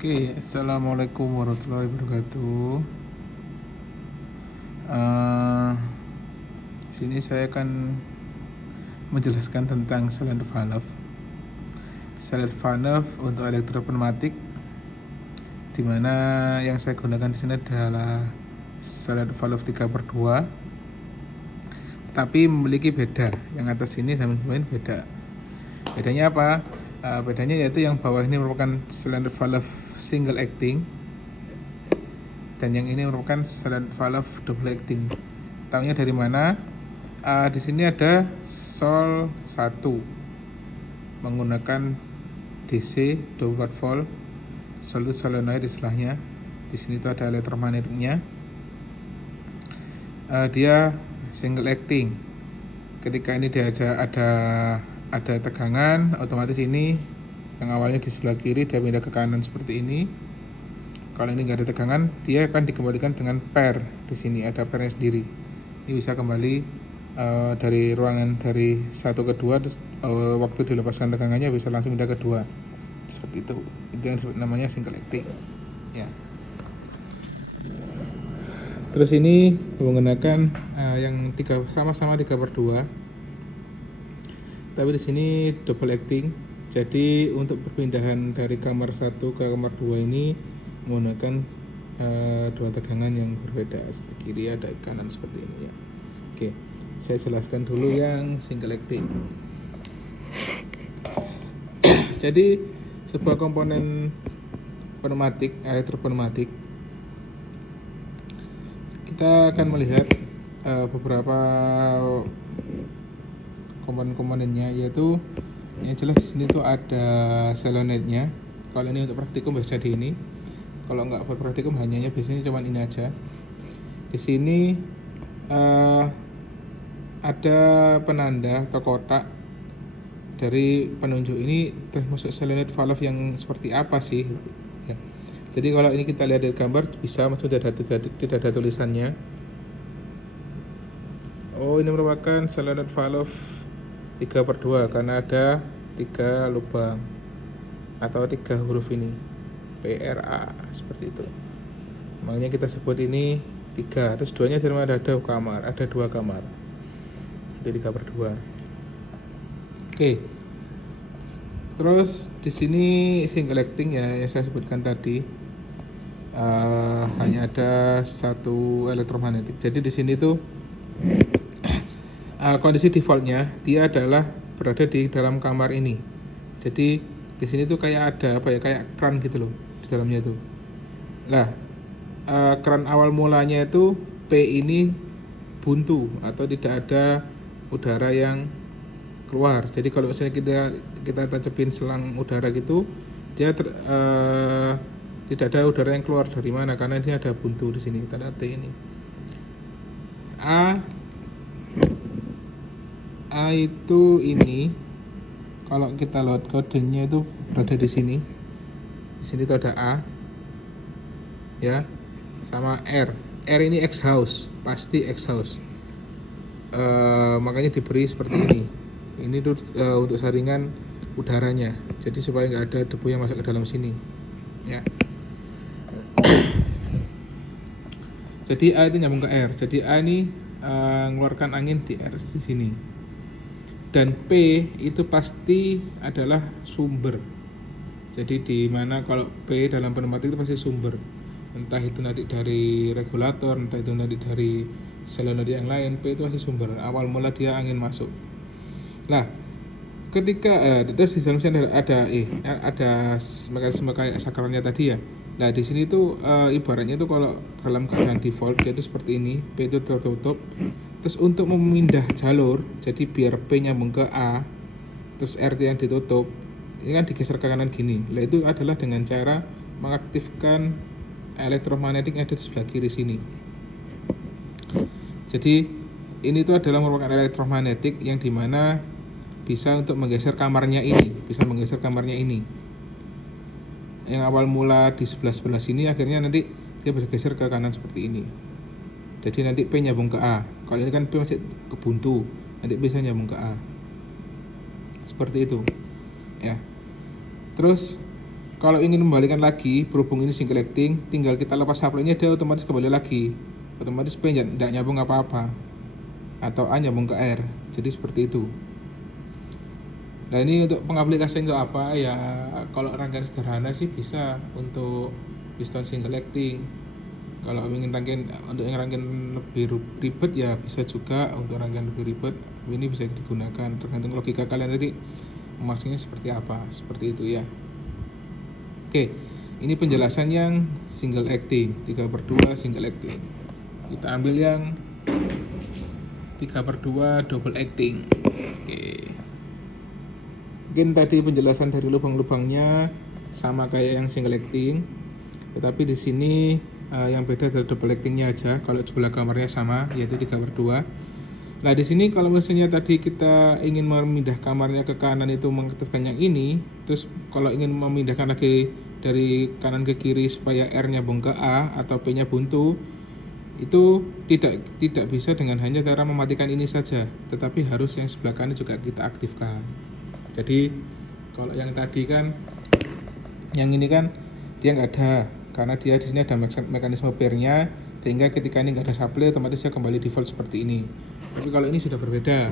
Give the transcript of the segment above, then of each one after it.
Oke, assalamualaikum warahmatullahi wabarakatuh. Eh, sini saya akan menjelaskan tentang cylinder valve. Cylinder valve untuk elektropneumatik, di mana yang saya gunakan di sini adalah cylinder valve 3/2, tapi memiliki beda. Yang atas ini sama ini beda. Bedanya apa? Bedanya yaitu yang bawah ini merupakan cylinder valve single acting, dan yang ini merupakan cylinder valve double acting. Tahunya dari mana? Di sini ada Sol 1 menggunakan DC 24 volt. Sol itu solenoid istilahnya. Di sini itu ada elektromagnetiknya. Dia single acting. Ketika ini dia ada tegangan, otomatis ini yang awalnya di sebelah kiri dia pindah ke kanan seperti ini. Kalau ini nggak ada tegangan, dia akan dikembalikan dengan pair. Di sini ada pairnya sendiri. Ini bisa kembali dari ruangan dari 1 ke 2, terus waktu dilepaskan tegangannya bisa langsung pindah ke 2. Seperti itu. Itu yang disebut namanya single acting. Ya. Terus ini menggunakan yang sama-sama 3/2. Tapi di sini double acting. Jadi untuk perpindahan dari kamar 1 ke kamar 2 ini menggunakan dua tegangan yang berbeda. Kiri ada kanan seperti ini ya. Oke, saya jelaskan dulu yang single acting. Jadi sebuah komponen pneumatik, elektropneumatik, kita akan melihat beberapa komponen-komponennya, yaitu yang jelas di sini tuh ada solenoidnya. Kalau ini untuk praktikum biasa di ini. Kalau nggak buat praktikum hanya biasanya cuma ini aja. Di sini ada penanda atau kotak dari penunjuk ini termasuk solenoid valve yang seperti apa sih? Ya. Jadi kalau ini kita lihat dari gambar bisa tidak ada tulisannya. Oh, ini merupakan solenoid valve 3/2 karena ada 3 lubang atau 3 huruf ini, PRA, seperti itu. Makanya kita sebut ini 3. Terus 2-nya dari mana? Ada kamar, ada 2 kamar. Itu 3/2. Oke. Terus di sini single acting ya yang saya sebutkan tadi. Hanya ada satu elektromagnetik. Jadi di sini tuh kondisi defaultnya dia adalah berada di dalam kamar ini. Jadi di sini tuh kayak ada kayak kran gitu loh di dalamnya tuh. Nah, kran awal mulanya itu P ini buntu atau tidak ada udara yang keluar. Jadi kalau misalnya kita tancapin selang udara gitu, dia tidak ada udara yang keluar dari mana karena ini ada buntu di sini tanda T ini. A itu ini, kalau kita load kodenya itu berada di sini. Di sini tuh ada A, ya, sama R. R ini exhaust, pasti exhaust. Makanya diberi seperti ini. Ini tuh untuk saringan udaranya. Jadi supaya nggak ada debu yang masuk ke dalam sini, ya. Jadi A itu nyambung ke R. Jadi A ini mengeluarkan angin di R di sini. Dan P itu pasti adalah sumber. Jadi di mana kalau P dalam pneumatik itu pasti sumber. Entah itu nanti dari regulator, entah itu nanti dari solenoid yang lain, P itu pasti sumber. Awal mula dia angin masuk. Nah, ketika terus di dalam sini ada mekanisme kayak sakarnya tadi ya. Nah, di sini tuh ibaratnya tuh kalau dalam keadaan default dia itu seperti ini, P itu tertutup. Terus untuk memindah jalur, jadi biar P nyambung ke A, terus R yang ditutup, ini kan digeser ke kanan gini. Nah, itu adalah dengan cara mengaktifkan elektromagnetik yang ada di sebelah kiri sini. Jadi ini tuh adalah merupakan elektromagnetik yang dimana bisa untuk menggeser kamarnya ini, Yang awal mula di sebelah sini akhirnya nanti dia bergeser ke kanan seperti ini. Jadi nanti P nyambung ke A. Kalau ini kan P masih ke buntu, nanti P bisa nyambung ke A. Seperti itu. Ya. Terus kalau ingin membalikan lagi, berhubung ini single acting, tinggal kita lepas supply-nya, dia otomatis kembali lagi. Otomatis P tidak nyambung apa-apa, atau A nyambung ke R. Jadi seperti itu. Nah ini untuk pengaplikasian untuk apa ya? Kalau rangkaian sederhana sih bisa untuk piston single acting. Kalau ingin untuk yang rangkaian lebih ribet ya bisa juga untuk rangkaian lebih ribet. Ini bisa digunakan tergantung logika kalian tadi memasangnya seperti apa, seperti itu ya. Oke, ini penjelasan yang single acting, 3/2 single acting. Kita ambil yang 3/2 double acting. Oke. Mungkin tadi penjelasan dari lubang-lubangnya sama kayak yang single acting, tetapi di sini yang beda adalah double actingnya aja. Kalau jumlah kamarnya sama, yaitu 3/2. Nah di sini kalau misalnya tadi kita ingin memindah kamarnya ke kanan itu mengaktifkan yang ini, terus kalau ingin memindahkan lagi dari kanan ke kiri supaya R nyambung ke A atau P nya buntu, itu tidak bisa dengan hanya cara mematikan ini saja, tetapi harus yang sebelah kanan juga kita aktifkan. Jadi kalau yang tadi kan, yang ini kan dia nggak ada, karena dia di sini ada mekanisme pair-nya, sehingga ketika ini nggak ada supply otomatis dia kembali default seperti ini. Tapi kalau ini sudah berbeda,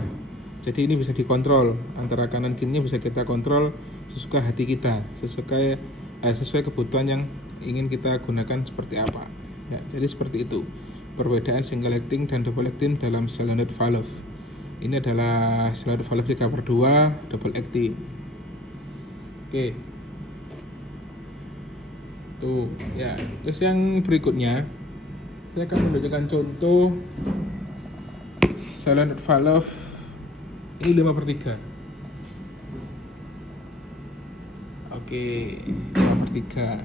jadi ini bisa dikontrol, antara kanan kirinya bisa kita kontrol sesuka hati kita, sesuai kebutuhan yang ingin kita gunakan seperti apa ya. Jadi seperti itu perbedaan single acting dan double acting dalam solenoid valve. Ini adalah solenoid valve 3/2 double acting. Oke, tuh ya. Terus yang berikutnya saya akan menunjukkan contoh solenoid valve ini 5/3. Oke, 5/3.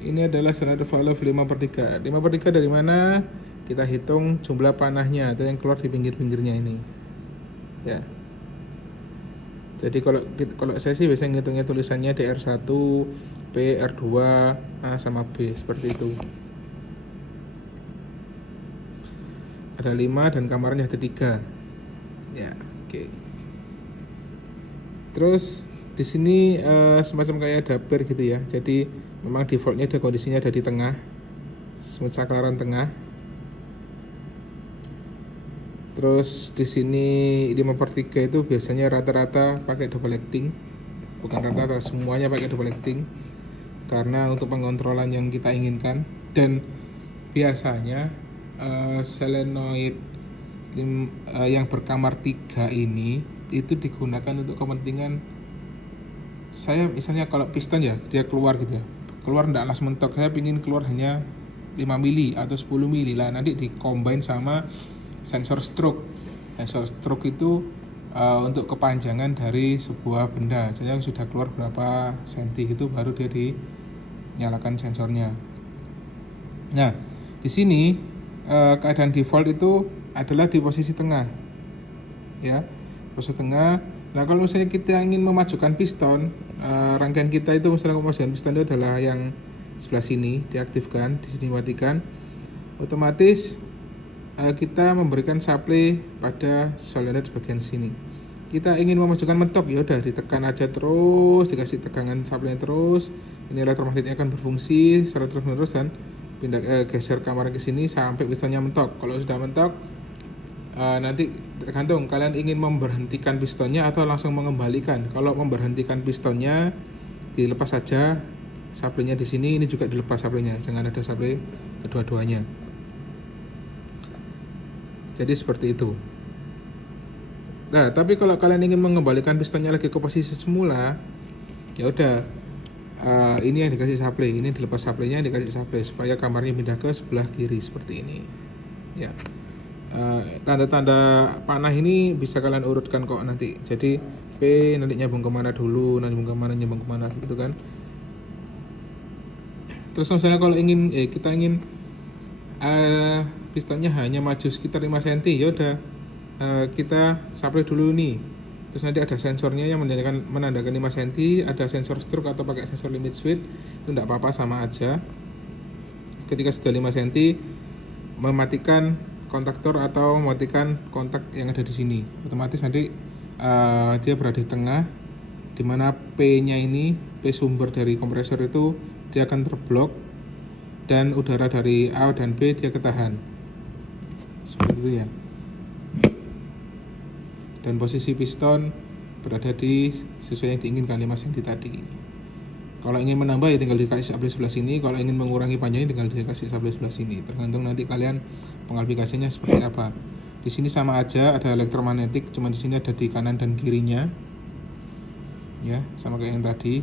Ini adalah solenoid valve 5/3. 5/3 dari mana? Kita hitung jumlah panahnya atau yang keluar di pinggir-pinggirnya ini. Ya. Jadi kalau saya sih biasanya ngitungnya tulisannya DR1, P, R2, A sama B seperti itu. Ada 5 dan kamarnya ada 3. Ya, oke. Terus di sini semacam kayak ada pair gitu ya. Jadi memang defaultnya ada kondisinya ada di tengah, saklaran tengah. Terus di sini 5/3 itu biasanya rata-rata pakai double acting, bukan rata-rata, semuanya pakai double acting karena untuk pengontrolan yang kita inginkan. Dan biasanya solenoid yang berkamar 3 ini itu digunakan untuk kepentingan saya, misalnya kalau piston ya dia keluar gitu ya, keluar tidak langsung mentok, saya ingin keluar hanya 5 mili atau 10 mili lah, nanti di-combine sama sensor stroke. Sensor stroke itu untuk kepanjangan dari sebuah benda, jadi yang sudah keluar berapa senti gitu baru dia dinyalakan sensornya. Nah di sini keadaan default itu adalah di posisi tengah ya, posisi tengah. Nah kalau misalnya kita ingin memajukan piston, rangkaian kita itu misalnya pemajukan piston itu adalah yang sebelah sini diaktifkan, di sini matikan, otomatis kita memberikan supply pada solenoid bagian sini. Kita ingin memajukan mentok, ya udah ditekan aja terus, dikasih tegangan supply terus, ini elektromagnetnya akan berfungsi secara terus-menerus dan geser kamar ke sini sampai pistonnya mentok. Kalau sudah mentok, nanti tergantung kalian ingin memberhentikan pistonnya atau langsung mengembalikan. Kalau memberhentikan pistonnya dilepas saja supply-nya di sini, ini juga dilepas supply-nya, jangan ada supply kedua-duanya. Jadi seperti itu. Nah, tapi kalau kalian ingin mengembalikan pistonnya lagi ke posisi semula, ya udah ini yang dikasih supply, ini dilepas supply-nya, dikasih supply supaya kamarnya pindah ke sebelah kiri seperti ini. Ya. Tanda-tanda panah ini bisa kalian urutkan kok nanti. Jadi P nanti nyambung kemana dulu, nanti nyambung kemana gitu kan. Terus misalnya kalau kita ingin pistonnya hanya maju sekitar 5 cm, ya udah kita supply dulu nih. Terus nanti ada sensornya yang menandakan 5 cm, ada sensor stroke atau pakai sensor limit switch, itu enggak apa-apa, sama aja. Ketika sudah 5 cm, mematikan kontaktor atau mematikan kontak yang ada di sini. Otomatis nanti dia berada di tengah, dimana P-nya ini, P sumber dari kompresor itu dia akan terblok, dan udara dari A dan B dia ketahan seperti itu ya. Dan posisi piston berada di sesuai yang diinginkan 5 cm tadi. Kalau ingin menambah ya tinggal dikasih sablon sebelah sini, kalau ingin mengurangi panjangnya tinggal dikasih sablon sebelah sini. Tergantung nanti kalian pengaplikasinya seperti apa. Di sini sama aja, ada elektromagnetik, cuma di sini ada di kanan dan kirinya. Ya, sama kayak yang tadi.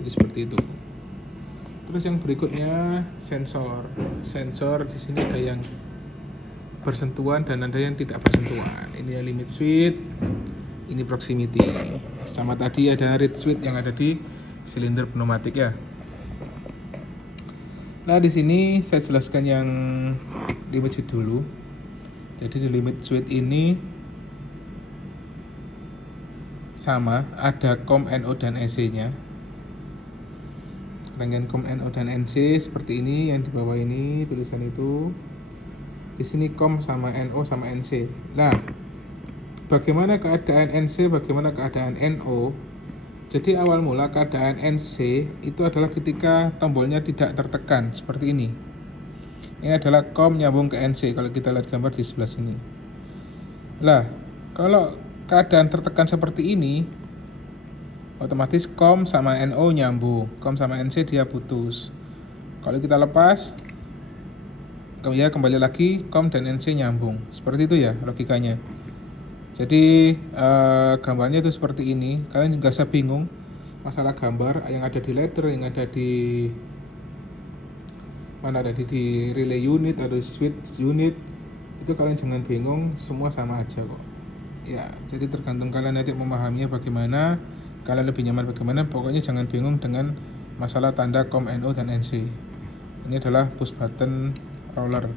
Jadi seperti itu. Terus yang berikutnya sensor. Sensor di sini ada yang bersentuhan dan ada yang tidak bersentuhan. Ini limit switch, ini proximity. Sama tadi ada reed switch yang ada di silinder pneumatik ya. Nah, di sini saya jelaskan yang limit switch dulu. Jadi di limit switch ini sama, ada COM, NO dan NC-nya. Rangkaian COM, NO dan NC seperti ini, yang di bawah ini tulisan itu. Di sini COM sama NO sama NC. Nah, bagaimana keadaan NC, bagaimana keadaan NO? Jadi awal mula keadaan NC itu adalah ketika tombolnya tidak tertekan seperti ini. Ini adalah COM nyambung ke NC kalau kita lihat gambar di sebelah sini. Lah, kalau keadaan tertekan seperti ini, otomatis COM sama NO nyambung, COM sama NC dia putus. Kalau kita lepas, ya kembali lagi COM dan NC nyambung. Seperti itu ya logikanya. Jadi gambarnya itu seperti ini. Kalian nggak usah bingung masalah gambar yang ada di ladder, yang ada di mana, ada di relay unit atau switch unit. Itu kalian jangan bingung, semua sama aja kok. Ya, jadi tergantung kalian nanti memahaminya bagaimana, kalian lebih nyaman bagaimana. Pokoknya jangan bingung dengan masalah tanda COM, NO dan NC. Ini adalah push button roller.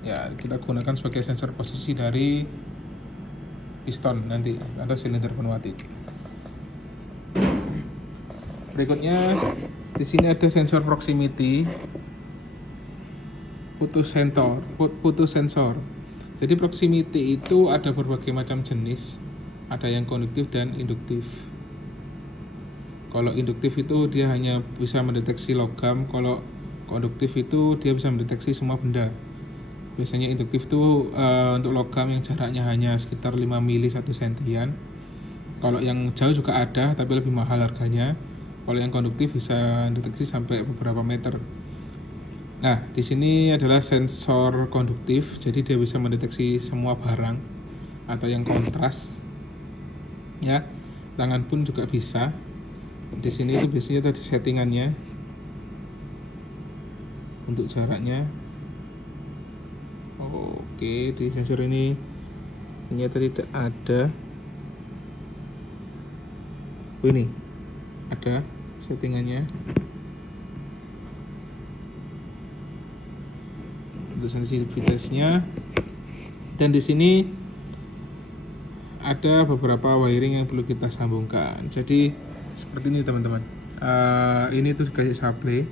Ya, kita gunakan sebagai sensor posisi dari piston nanti atau silinder pneumatik. Berikutnya di sini ada sensor proximity, putus sensor. Jadi proximity itu ada berbagai macam jenis, ada yang konduktif dan induktif. Kalau induktif itu dia hanya bisa mendeteksi logam, kalau konduktif itu dia bisa mendeteksi semua benda. Biasanya induktif itu untuk logam yang jaraknya hanya sekitar 5 mili 1 sentian. Kalau yang jauh juga ada tapi lebih mahal harganya. Kalau yang konduktif bisa mendeteksi sampai beberapa meter. Nah, di sini adalah sensor konduktif, jadi dia bisa mendeteksi semua barang atau yang kontras. Ya, tangan pun juga bisa. Di sini itu biasanya tadi settingannya untuk jaraknya. Oke, di sensor ini ternyata tidak ada. Ini ada settingannya untuk sensitivitasnya. Dan di sini ada beberapa wiring yang perlu kita sambungkan. Jadi seperti ini teman-teman. Ini tuh dikasih supply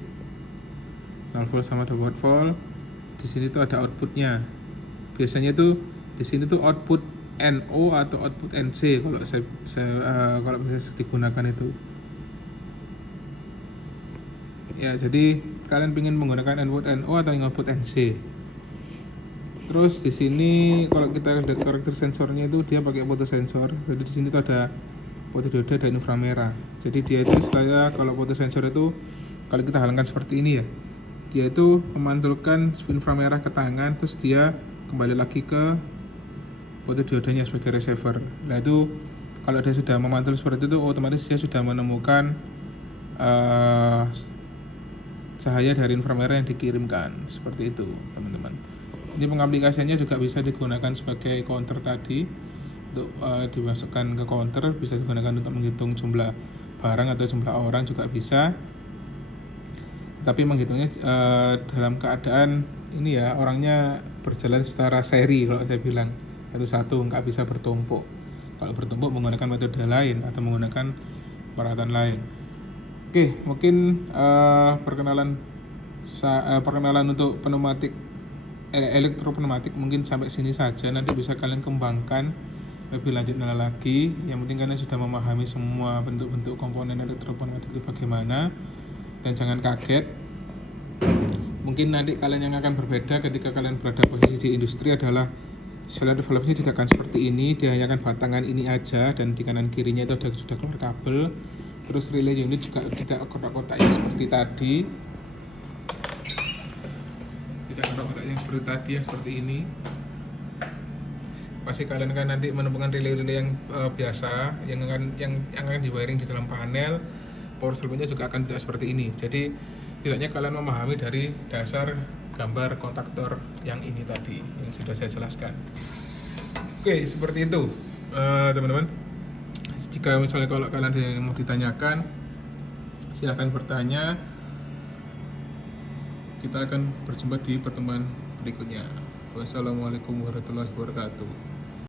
0 volt sama 2 volt. Di sini tuh ada outputnya. Biasanya tuh di sini tuh output NO atau output NC kalau kalau bisa digunakan itu. Ya, jadi kalian ingin menggunakan input NO atau output NC. Terus di sini kalau kita lihat karakter sensornya itu dia pakai fotosensor. Jadi di sini tuh ada fotodioda dan inframerah. Jadi dia itu kalau fotosensor itu kalau kita halangkan seperti ini ya, dia itu memantulkan inframerah ke tangan, terus dia kembali lagi ke fotodiodanya sebagai receiver. Nah itu kalau dia sudah memantul seperti itu, otomatis dia sudah menemukan cahaya dari inframerah yang dikirimkan. Seperti itu teman-teman. Ini pengaplikasiannya juga bisa digunakan sebagai counter tadi, untuk dimasukkan ke counter, bisa digunakan untuk menghitung jumlah barang atau jumlah orang juga bisa. Tapi menghitungnya dalam keadaan ini ya, orangnya berjalan secara seri. Kalau saya bilang satu-satu, nggak bisa bertumpuk. Kalau bertumpuk menggunakan metode lain atau menggunakan peralatan lain. Oke, mungkin perkenalan untuk pneumatik, elektropneumatik mungkin sampai sini saja. Nanti bisa kalian kembangkan lebih lanjut lagi. Yang penting kalian sudah memahami semua bentuk-bentuk komponen elektropneumatik itu bagaimana, dan jangan kaget. Mungkin nanti kalian yang akan berbeda ketika kalian berada posisi di industri adalah solar developnya tidak akan seperti ini. Dia hanya akan batangan ini aja, dan di kanan kirinya itu sudah keluar kabel. Terus relay unit juga tidak kotak-kotak yang seperti tadi, tidak kotak-kotak yang seperti tadi, yang seperti ini. Pasti kalian kan nanti menemukan relay-relay yang biasa yang akan di wiring di dalam panel. Power supply-nya juga akan tidak seperti ini. Jadi tidaknya kalian memahami dari dasar gambar kontaktor yang ini tadi yang sudah saya jelaskan. Oke, seperti itu teman-teman. Jika misalnya kalau kalian ada yang mau ditanyakan, silahkan bertanya. Kita akan berjumpa di pertemuan berikutnya. Wassalamualaikum warahmatullahi wabarakatuh.